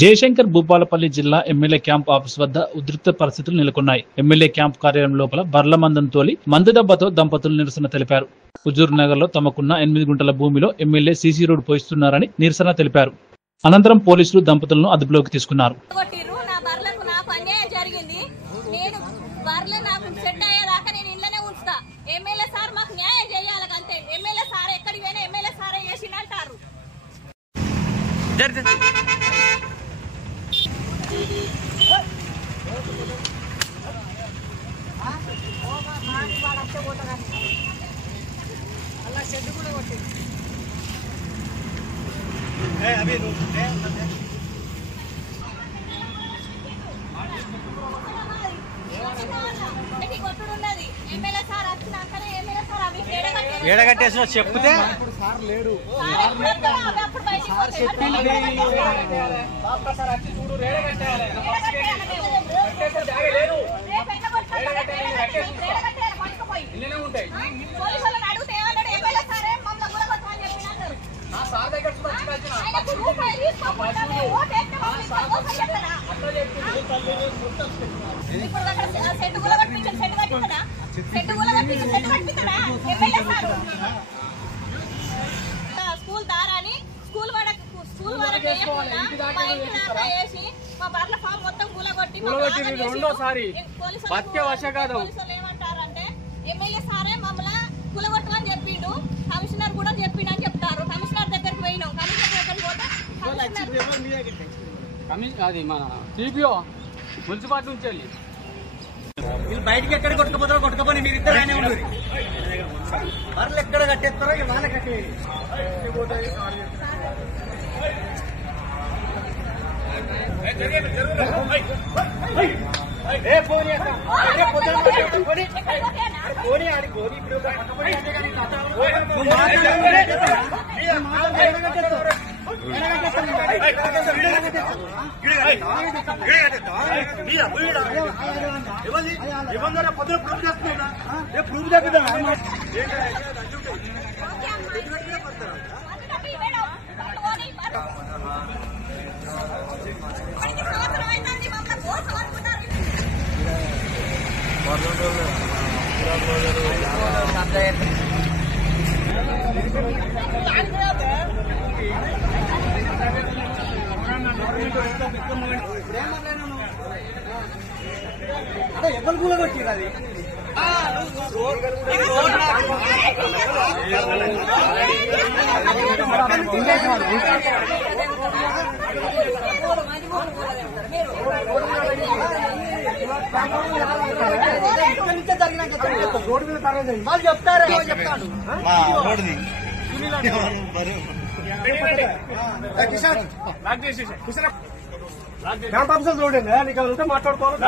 జయశంకర్ భూపాలపల్లి జిల్లా MLA camp office వద్ద ఉద్రిక్త పరిస్థితులు నెలకొన్నాయి. ఎమ్మెల్యే క్యాంప్ కార్యాలయం లోపల బర్ల మందం తోలి మందు దెబ్బతో దంపతులు నిరసన తెలిపారు. హుజూర్ నగర్ లో తమకున్న 8 గుంటల భూమిలో ఎమ్మెల్యే సీసీ రోడ్ పోయిస్తున్నారని నిరసన తెలిపారు. అనంతరం పోలీసులు దంపతులను అదుపులోకి తీసుకున్నారు. ఏడగట్టేసిన చెప్తే స్కూల్ దారాని స్కూల్ వరకు వేసి మా బర్ల ఫామ్ మొత్తం కూలగొట్టి రెండోసారి బతికే వశ కాదు. ఏమంటారంటే ఎమ్మెల్యే సారే మమ్మల్ని కూలగొట్టమని చెప్పిండు, కమిషనర్ కూడా చెప్పిండు అని చెప్తారు. కమిషనర్ దగ్గరికి పోయినాం, కమిషనర్ దగ్గరికి పోతే అది మన సిపిఓ మున్సిపాలిటీ నుంచి వెళ్ళి వీళ్ళు బయటికి ఎక్కడ కొట్టుకుపోతారో కొట్టుకపోయి మీరు ఇద్దరు ఆయన ఉండరు. బర్రెలు ఎక్కడ కట్టేస్తారో ఇక వాళ్ళ కట్టే ప్రూఫ్ చేద్దా ఎవరు కూడా కొట్టిరు అది రోడ్డు మీద వాళ్ళు చెప్తారు క్యాంప్ ఆఫీసర్ చూడండి, నీకు ఉంటే మాట్లాడుకోవాలి.